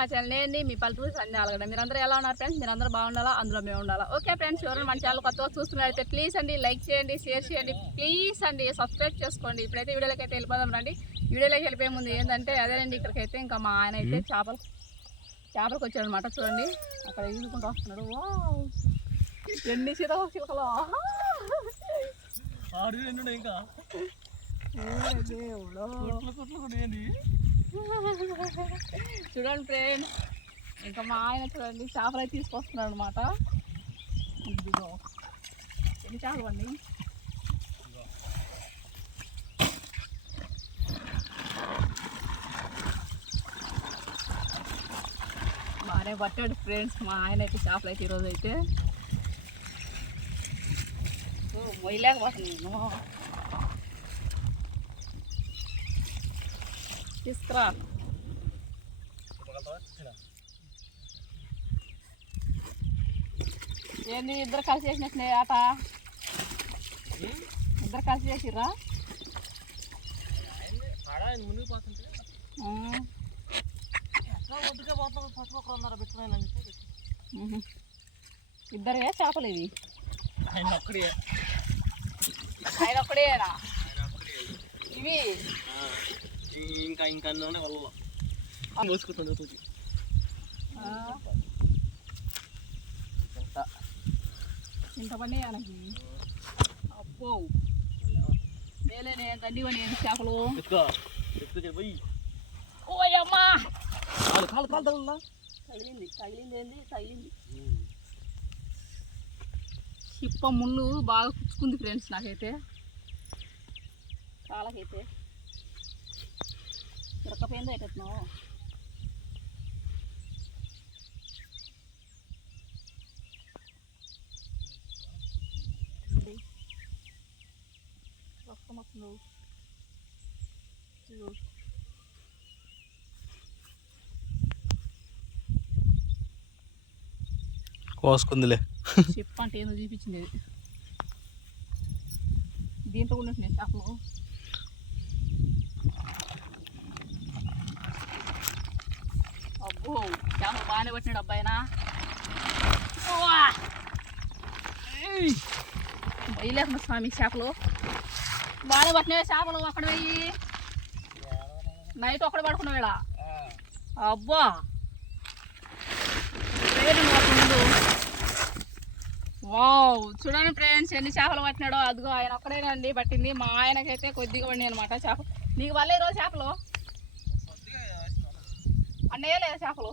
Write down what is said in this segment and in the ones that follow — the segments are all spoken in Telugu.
మా ఛానల్ ఏంటి మీ పల్లెటూరు సంధ్య అలగడ మీరందరూ ఎలా ఉన్నారు ఫ్రెండ్స్ మీరందరూ బాగుండాలా అందులో మేము ఉండాలా ఓకే ఫ్రెండ్స్ ఎవరైనా మన ఛానల్ కొత్తగా చూస్తున్నారైతే ప్లీజ్ అండి లైక్ చేయండి షేర్ చేయండి ప్లీజ్ అండి సబ్స్క్రైబ్ చేసుకోండి ఇప్పుడైతే వీడియోలోకి అయితే వెళ్ళిపోదాం రండి వీడియోలోకి వెళ్ళిపోయే ముందు ఏంటంటే అదేనండి ఇక్కడికైతే ఇంకా మా ఆయన అయితే చేపలు చేపలకు వచ్చాడు అనమాట చూడండి అక్కడ ఈదుకుంటూ వస్తున్నాడు ఎన్ని చిలకలు ఎన్ని ఇంకా దేవుడో. చూడండి ఫ్రెండ్స్ ఇంకా మా ఆయన చూడండి చేపలు అయితే తీసుకొస్తున్నాడు అనమాట ఇదిగో. ఎన్ని చేపలు అండి? బాగానే పట్టాడు ఫ్రెండ్స్ మా ఆయన అయితే చేపలు అయితే ఈరోజు అయితే. మొయ్యలేకపోతున్నాను నేను. తీసుకురా ఏంది ఇద్దరు కలిసి చేసినట్లే ఆట ఇద్దరు కలిసి చేసిర్రా. ఇద్దరే చేపలు ఇవి. ఆయన ఒక్కడే. ఆయన ఒక్కడేనా? ఇవి. ఇంకా ఇంకా ఉన్నాయి వల్ల. ఎంత? ఇంత పని ఆయనకి అప్పో మేలేనే దండి పని చేపలు. ఎత్తుకో. ఎత్తుకు పోయి. ఓయమ్మా కాలు కాలు కాలు తగలలా తగిలింది తగిలింది ఏంది? తగిలింది. చిప్ప ముళ్ళు బాగా కుచ్చుకుంది ఫ్రెండ్స్ నాకైతే. కాళ్ళకైతే. తిరకపోయిందో ఎట్టున్నావు రక్తం వస్తుంది ఇదిగో. కోసుకుందిలే చెప్ప అంటే ఏదో చూపించింది ఇది. దీంట్లో కూడా ఉంటున్నాయి చేపలు అబ్బో చేపలు బాగానే పట్టినాడు అబ్బాయినా. బయలేకుండా స్వామి చేపలు. బాగానే పట్టినవి చేపలు అక్కడ పోయి నైట్ ఒక్కడ పడుకున్నావు ఇలా అబ్బా! వావ్! చూడండి ఫ్రెండ్స్ ఎన్ని చేపలు పట్టినాడో. అదిగో ఆయన ఒక్కడేనండి పట్టింది. మా ఆయనకైతే కొద్దిగా పడి అనమాట చేప నీకు వల్ల ఈరోజు చేపలు? అన్నయ్య లేదా చేపలు?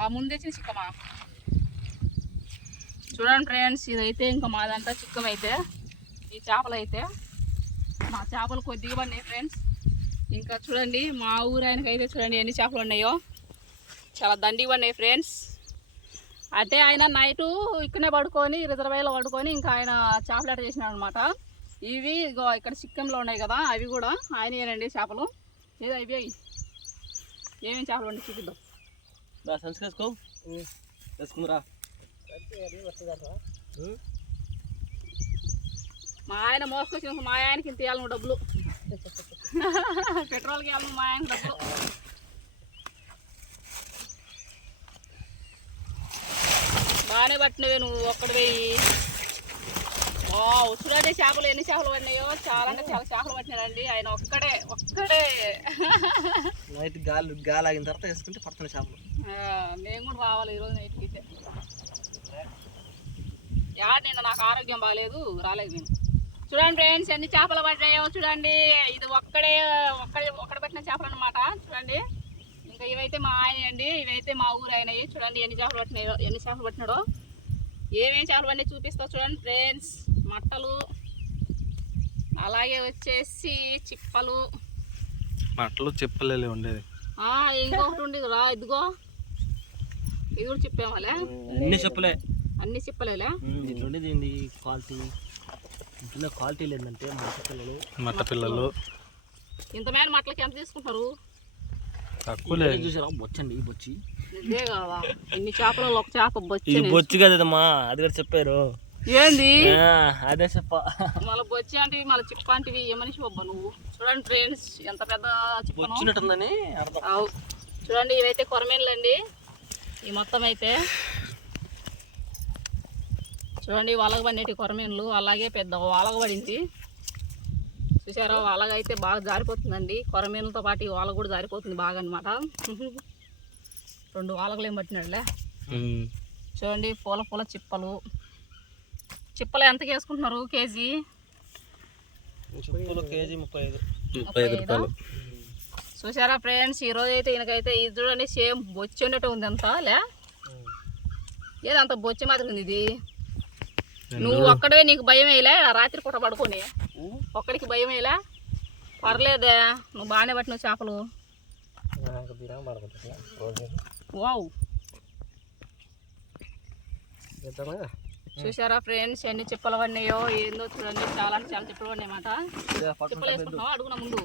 ఆ ముందు తెచ్చిన చిక్కమా? చూడండి ఫ్రెండ్స్ ఇదైతే ఇంకా మాదంతా చిక్కం అయితే ఈ చేపలు అయితే మా చేపలు కొద్దిగా పడినాయి ఫ్రెండ్స్ ఇంకా చూడండి మా ఊరు ఆయనకైతే చూడండి ఎన్ని చేపలు ఉన్నాయో. చాలా దండిగా పడినాయి ఫ్రెండ్స్ అంటే ఆయన నైటు ఇక్కడనే పడుకొని రిజర్వాయర్లో పడుకొని ఇంకా ఆయన చేపలు అట్ట చేసినాడు అనమాట ఇవి ఇక్కడ చిక్కంలో ఉన్నాయి కదా అవి కూడా ఆయనేనండి చేపలు. ఏదో అవి? ఏమేమి చేపలు అండి చూపిద్దాం. దా సంస్కరించుకో. వేసుకుందిరా మా ఆయన మోసుకొచ్చిన మా ఆయనకి ఇంత ఇవ్వాలి నువ్వు డబ్బులు. పెట్రోల్కి ఇవ్వాలి మా ఆయన డబ్బులు. బాగానే పట్టినవే నువ్వు ఒక్కడివి. చూడండి చేపలు ఎన్ని చేపలు పడినాయో. చాలా అంటే చాలా చేపలు పట్టినాడండి ఆయన ఒక్కడే ఒక్కడే. నైట్ గాలి గాలి ఆగిన తర్వాత వేసుకుంటే పడుతున్నాయి చేపలు. మేము కూడా రావాలి ఈరోజు నైట్కి అయితే యాడ నిన్న నాకు ఆరోగ్యం బాగాలేదు రాలేదు నేను. చూడండి ఫ్రెండ్స్ ఎన్ని చేపలు పడ్డాయో చూడండి. ఇది ఒక్కడే ఒక్కడే ఒక్కడ పట్టిన చేపలు అనమాట చూడండి. ఇంకా ఇవైతే మా ఆయన అండి ఇవైతే మా ఊరు అయినాయి చూడండి ఎన్ని చేపలు పట్టినాయో ఎన్ని చేపలు పట్టినాడో. ఏమేమి చేపలు అన్నీ చూపిస్తా చూడండి ఫ్రెండ్స్ మట్టలు అలాగే వచ్చేసి చిప్పలు. మట్టలు చెప్పలేలే ఉండేది. ఆ, ఇంకొకటి ఉంది రా ఇదిగో. ఇది కూడా చెప్పేవాళ్ళే అన్ని చెప్పులే. అన్ని చిప్పలేలే. దీంట్లో ఉండేది ఏంటి క్వాలిటీ. ఇంట్లో క్వాలిటీ లేదంటే మా పిల్లలు. మట్ట పిల్లలు. ఇంత మేర మట్లకి ఎంత తీసుకుంటారు తక్కువలే చూసారా? బొచ్చండి ఈ బొచ్చి. ఇదే ఇన్ని చేపలలో ఒక చేప బొచ్చి బొచ్చు కదమ్మా అది కూడా చెప్పారు. ఏంది? ఆ, అదే చెప్ప. మళ్ళీ బొచ్చి అంటివి మళ్ళీ చిప్ప అంటివి ఏ మనిషి బొబ్బ నువ్వు? చూడండి ఫ్రెండ్స్ ఎంత పెద్ద చిప్పను. వచ్చినట్టుందని అర్థం. అవు. చూడండి ఇవైతే కొరమేన్లు అండి ఈ మొత్తం అయితే. చూడండి వలగబడినటి కొరమేన్లు. అలాగే పెద్ద వాలగబడింది చూసారా అయితే బాగా జారిపోతుందండి. కొరమేన్లతో పాటు ఈ వాలగ కూడా జారిపోతుంది బాగా అనమాట రెండు వాలగలు ఏం పట్టినాడులే. చూడండి పూల పూల చిప్పలు. చిప్పలు ఎంతకి వేసుకుంటున్నారు కేజీ? చెప్పులు కేజీ ముప్పై ఐదు. ముప్పై ఐదు రూపాయలు. చూసారా ఫ్రెండ్స్ ఈ రోజు అయితే ఈయనకైతే ఇది చూడండి సేమ్ బొచ్చి ఉన్నట్టు ఉంది అంతా లే? ఏది అంత బొచ్చి మాదిరి ఉంది ఇది? నువ్వు ఒక్కడే నీకు భయం వేయలే? రాత్రి పూట పడుకొని. ఒక్కడికి భయం వేయలే? పర్లేదే నువ్వు బాగానే పట్టిన చేపలు. వావ్. చూసారా ఫ్రెండ్స్ ఎన్ని చిప్పలు పడినాయో ఏందో చూడండి. చాలా చాలా చిప్పలు పడినాయి అన్నమాట. చిప్పలు వేసుకుంటున్నావా అడుగున ముందు?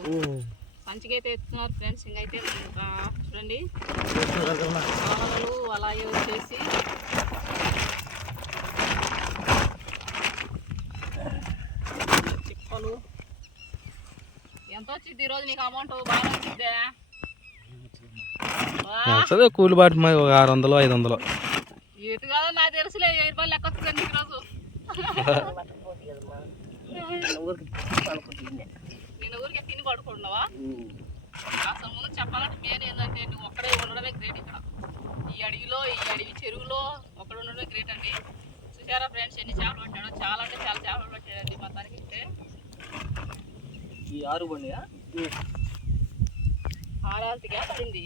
మంచిగా అయితే ఎత్తున్నారు ఫ్రెండ్స్. ఇంకైతే ఇంకా చూడండి. ఆలలు అలాగే వచ్చేసి చిప్పలు. ఎంత వచ్చింది ఈరోజు నీకు అమౌంట్ బాగా వచ్చిందే వా, వస్తుంది కూలి బాటి మరి ఒక ఆరు వందలు ఐదు వందలు. ఎటు కాదో నాకు తెలుసులే ఏ రూపాయలు లెక్క వస్తుంది ఈరోజు నేను ఊరికే తిని పడుకుంటున్నావా? అసలు ముందు చెప్పాలంటే మెయిన్ ఏంటంటే నువ్వు ఒక్కడే ఉండడమే గ్రేట్ ఇక్కడ. ఈ అడవిలో ఈ అడవి చెరువులో ఒక్కడ ఉండడమే గ్రేట్ అండి. చూసారా ఫ్రెండ్స్ ఎన్ని చేపలు పట్టాడో? చాలా అంటే చాలా చేపలు పట్టాడండి మొత్తానికి అయితే. ఈ ఆరు బండియా? ఆరాల్తిగా పడింది.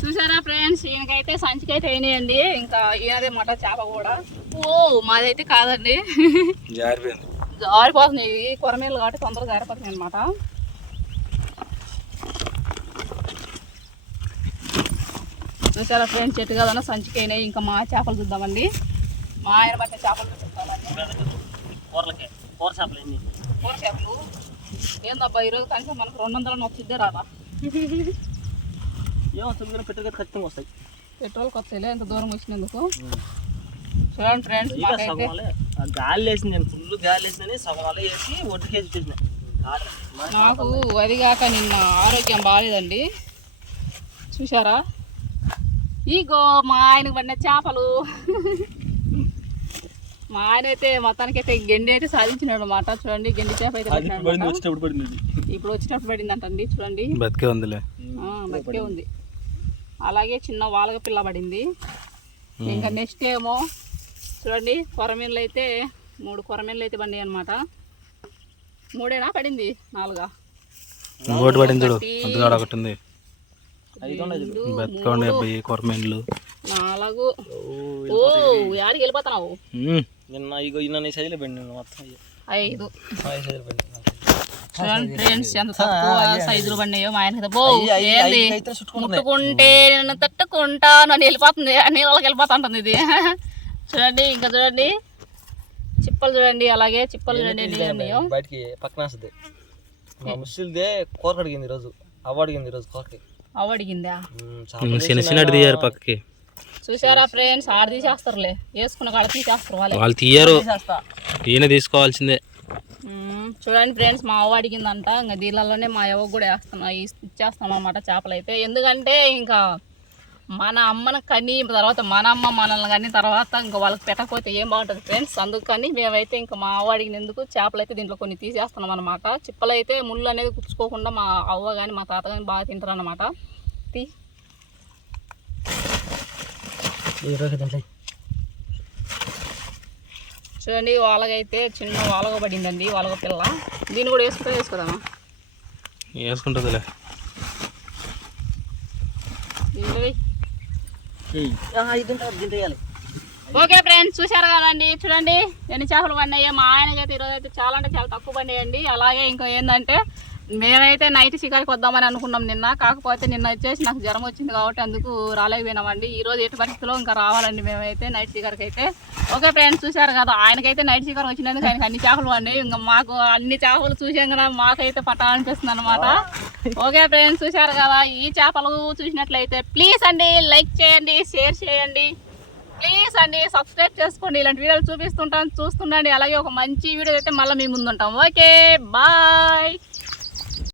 చూసారా ఫ్రెండ్స్? ఈయనకైతే సంచికైతే అయినాయండి. ఇంకా ఈయనదే మాట చేప కూడా. ఓ మాదైతే కాదండి. జారిపోయింది. జారిపోతున్నాయి ఇవి కొరమేలు కాబట్టి తొందరగా జారిపోతున్నాయి అనమాట చూసారా ఫ్రెండ్స్? చెట్టు కదన్నా సంచికైనాయి. ఇంకా మా చేపలు చూద్దామండి. మా ఆయన పట్టిన చేపలు చూద్దామండి. కూరలకే. కూర చేపలు ఎన్ని కూర చేపలు. ఏందబ్బా ఈరోజు కనీసం మనకు రెండు వందల నొప్పిద్దే రాదా? ఏమో పెట్రోల్ ఖచ్చితంగా వస్తాయి. పెట్రోల్ ఎంత దూరం వచ్చినందుకు. చూడండి ఫ్రెండ్స్ ఇక గాలి వేసింది నేను ఫుల్ గాలి వేసిందని సగం వల్ల వేసి ఒడ్డు కేజీ చేసిన నాకు అది కాక నిన్న ఆరోగ్యం బాగాలేదండి చూసారా ఇగో మా ఆయనకు పడిన చేపలు. మా ఆయన అయితే మొత్తానికి అయితే గెండి అయితే సాధించినాడు అనమాట చూడండి గెండి చేప అయితే అన్నమాట. వచ్చేటప్పుడు పడింది ఇప్పుడు వచ్చేటప్పుడు పడిందంటండి చూడండి. బతికే ఉందిలే. బతికే ఉంది. అలాగే చిన్న వాలగ పిల్ల పడింది. ఇంకా నెక్స్ట్ ఏమో చూడండి కొరమీన్లు అయితే మూడు కొరమీన్లు అయితే పడినాయి అనమాట మూడేనా? పడింది నాలుగా. ఇంకోటి పడింది చూడు ఒకటి ఉంది అబ్బాయి నాలుగు. ఓ యాడికి వెళ్ళిపోతున్నావు. నిన్న ఇగో ఇన్న నీ సైజులో నిన్న మొత్తం. ఐదు. సైజులో చూడండి ఫ్రెండ్స్ ఎంత తక్కువ సైజులు పడినాయో మా ఆయనకి బో ఏంది. ముట్టుకుంటే నేను తట్టుకుంటా నన్ను వెళ్ళిపోతుంది నీళ్ళకి వెళ్ళిపోతుంటుంది ఇది. చూడండి ఇంకా చూడండి. చిప్పలు చూడండి అలాగే చిప్పలు చూడండి బయటికి పక్కన వస్తుంది. మా ముస్లిందే కూర అడిగింది ఈరోజు. అవ్వ అడిగింది ఈరోజు కూరకి అవ్వ అడిగిందా? చిన్న చిన్నటి తీయారు పక్కకి. చూసారా ఫ్రెండ్స్ ఆడ తీసేస్తారులే. వేసుకున్న కాడ తీసేస్తారు వాళ్ళే. వాళ్ళు తీయరు. ఈయన తీసుకోవాల్సిందే. చూడండి ఫ్రెండ్స్ మా అవ్వ అడిగిందంట ఇంకా దీనిలోనే మా అవ్వ కూడా వేస్తున్నా ఇచ్చేస్తాం అన్నమాట చేపలు అయితే ఎందుకంటే ఇంకా మన అమ్మను కానీ తర్వాత మన అమ్మ మనల్ని కానీ తర్వాత ఇంకా వాళ్ళకి పెట్టకపోతే ఏం బాగుంటుంది ఫ్రెండ్స్? అందుకని మేమైతే ఇంకా మా అవ్వ అడిగినందుకు చేపలు అయితే దీంట్లో కొన్ని తీసేస్తున్నాం అనమాట చిప్పలు అయితే ముళ్ళు అనేది కుచ్చుకోకుండా మా అవ్వ కానీ మా తాత కానీ బాగా తింటారు అనమాట తీ చూడండి వాళ్ళకైతే చిన్న వాలగ పడిందండి వాలగ పిల్ల. దీన్ని కూడా వేసుకుంటే వేసుకోదామా? వేసుకుంటుందిలే. ఓకే ఫ్రెండ్స్ చూశారు కదండి? చూడండి ఎన్ని చేపలు పడినాయి మా ఆయనకైతే ఈరోజు అయితే చాలా అంటే చాలా తక్కువ పడినాయండి అలాగే ఇంకా ఏంటంటే మేమైతే నైట్ షికారికి వద్దామని అనుకున్నాం నిన్న. కాకపోతే నిన్న వచ్చేసి నాకు జ్వరం వచ్చింది కాబట్టి అందుకు రాలేకపోయినామండి. ఈ రోజు ఎట్టి పరిస్థితిలో ఇంకా రావాలండి మేమైతే నైట్ షికార్కి అయితే. ఓకే ఫ్రెండ్స్ చూశారు కదా ఆయనకైతే నైట్ షికార్ వచ్చినందుకు ఆయనకి అన్ని చేపలు అండి. ఇంకా మాకు అన్ని చేపలు చూసాం కదా మాకైతే పట్టాలనిపిస్తుంది అనమాట ఓకే ఫ్రెండ్స్ చూశారు కదా ఈ చేపలు చూసినట్లయితే ప్లీజ్ అండి లైక్ చేయండి షేర్ చేయండి. ప్లీజ్ అండి సబ్స్క్రైబ్ చేసుకోండి. ఇలాంటి వీడియోలు చూపిస్తుంటాం చూస్తుండండి. అలాగే ఒక మంచి వీడియో అయితే మళ్ళీ మీ ముందు ఉంటాం ఓకే బాయ్.